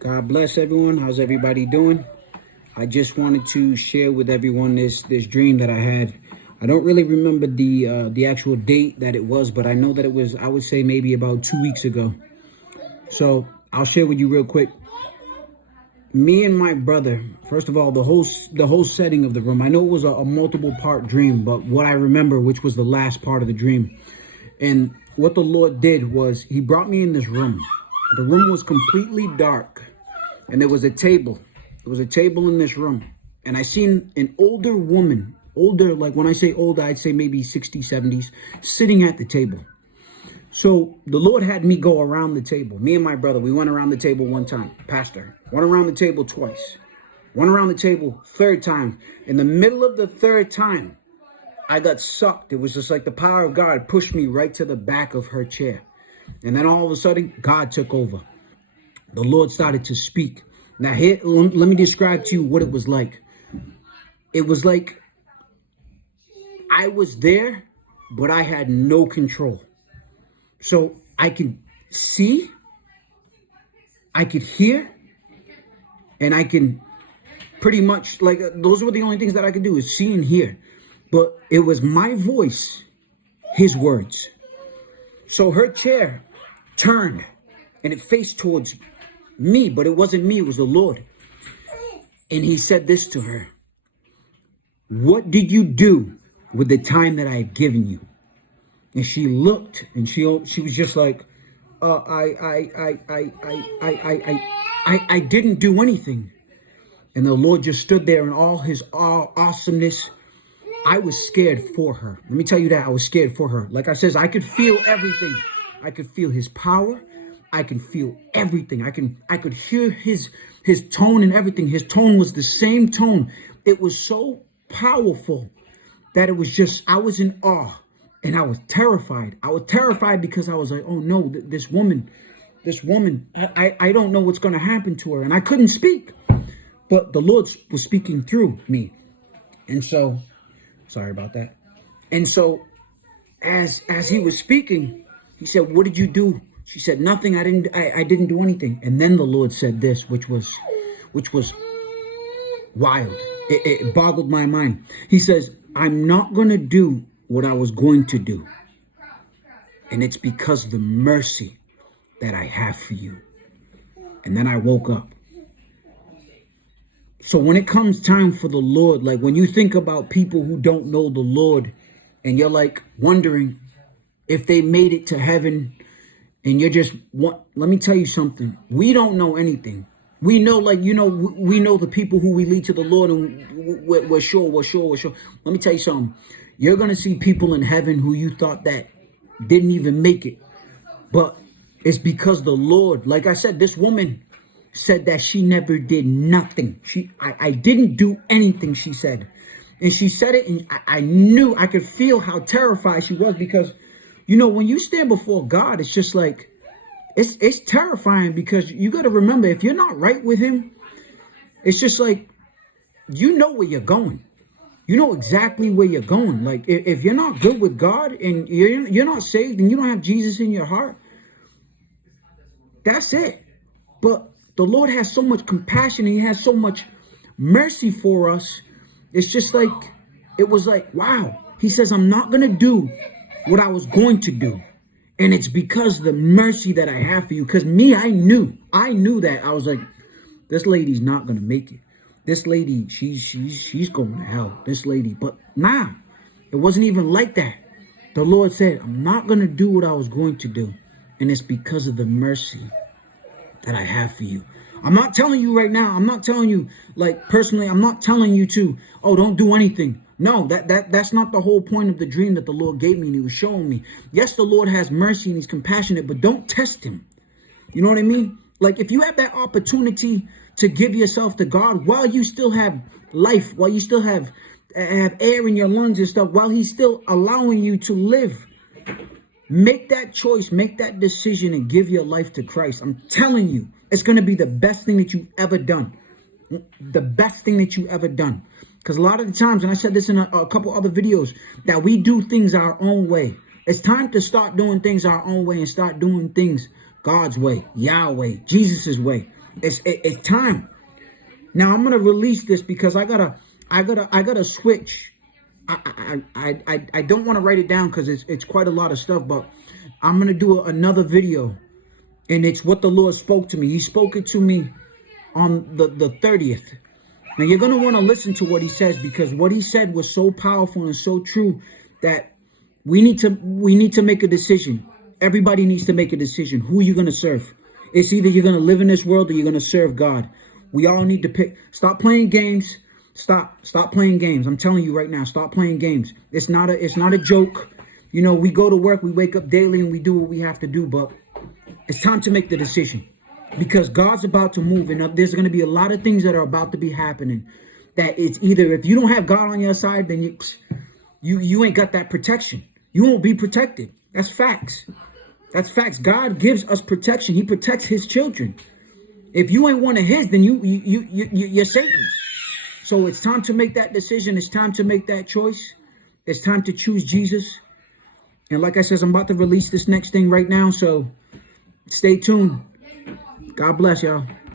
God bless everyone. How's everybody doing? I just wanted to share with everyone this dream that I had. I don't really remember the actual date that it was, but I know that it was, I would say, maybe about 2 weeks ago. So I'll share with you real quick. Me and my brother, first of all, the whole setting of the room. I know it was a multiple part dream, but what I remember, which was the last part of the dream, and what the Lord did was He brought me in this room. The room was completely dark, and there was a table. There was a table in this room, and I seen an older woman, older, like when I say older, I'd say maybe 60s, 70s, sitting at the table. So the Lord had me go around the table. Me and my brother, we went around the table one time. Pastor, went around the table twice. Went around the table third time. In the middle of the third time, I got sucked. It was just like the power of God pushed me right to the back of her chair. And then all of a sudden, God took over. The Lord started to speak. Now here, let me describe to you what it was like. It was like I was there, but I had no control. So I could see, I could hear, and I can pretty much, like, those were the only things that I could do, is see and hear. But it was my voice, His words. So her chair turned and it faced towards me, but it wasn't me, it was the Lord. And He said this to her: "What did you do with the time that I had given you?" And she looked and she was just like, I didn't do anything. And the Lord just stood there in all His awesomeness. I was scared for her. Let me tell you that I was scared for her. Like I says, I could feel everything. I could feel His power. I can feel everything. I could hear his tone and everything. His tone was the same tone. It was so powerful that it was just, I was in awe and I was terrified. I was terrified because I was like, oh no, this woman, I don't know what's going to happen to her. And I couldn't speak, but the Lord was speaking through me. And so, sorry about that. And so as He was speaking, He said, "What did you do?" She said, "Nothing. I didn't do anything." And then the Lord said this, which was wild. It boggled my mind. He says, "I'm not going to do what I was going to do. And it's because of the mercy that I have for you." And then I woke up. So when it comes time for the Lord, like when you think about people who don't know the Lord and you're like wondering if they made it to heaven, and you're just, let me tell you something. We don't know anything. We know, like, we know the people who we lead to the Lord, and we're sure. Let me tell you something. You're going to see people in heaven who you thought that didn't even make it. But it's because the Lord, like I said, this woman said that she never did nothing. I didn't do anything, she said. And she said it, and I knew, I could feel how terrified she was, because when you stand before God, it's just like, it's terrifying, because you got to remember, if you're not right with Him, it's just like, you know where you're going. You know exactly where you're going. Like, if you're not good with God and you're not saved and you don't have Jesus in your heart, that's it. But the Lord has so much compassion and He has so much mercy for us. It's just like, it was like, wow. He says, "I'm not going to do what I was going to do. And it's because of the mercy that I have for you." Because me, I knew that. I was like, this lady's not going to make it. This lady, she's going to hell. This lady. But nah, it wasn't even like that. The Lord said, "I'm not going to do what I was going to do. And it's because of the mercy that I have for you." I'm not telling you right now. I'm not telling you, like, personally, I'm not telling you to, oh, don't do anything. No, that's not the whole point of the dream that the Lord gave me and He was showing me. Yes, the Lord has mercy and He's compassionate, but don't test Him. You know what I mean? Like, if you have that opportunity to give yourself to God while you still have life, while you still have air in your lungs and stuff, while He's still allowing you to live, make that choice, make that decision, and give your life to Christ. I'm telling you, it's going to be the best thing that you've ever done. The best thing that you've ever done. Because a lot of the times, and I said this in a couple other videos, that we do things our own way. It's time to start doing things our own way and start doing things God's way, Yahweh, Jesus' way. It's time. Now I'm gonna release this because I gotta switch. I don't want to write it down because it's quite a lot of stuff, but I'm gonna do another video, and it's what the Lord spoke to me. He spoke it to me on the 30th. Now you're gonna want to listen to what he says, because what he said was so powerful and so true that we need to make a decision. Everybody needs to make a decision. Who you're gonna serve? It's either you're gonna live in this world or you're gonna serve God. We all need to pick. Stop playing games. Stop playing games. I'm telling you right now, stop playing games. It's not a joke. You know, we go to work, we wake up daily, and we do what we have to do, but it's time to make the decision, because God's about to move, and there's going to be a lot of things that are about to be happening. That it's either, if you don't have God on your side, then you ain't got that protection. You won't be protected. That's facts. That's facts. God gives us protection. He protects his children. If you ain't one of his, then you're Satan's. So it's time to make that decision. It's time to make that choice. It's time to choose Jesus. And like I said, I'm about to release this next thing right now. So stay tuned. God bless y'all.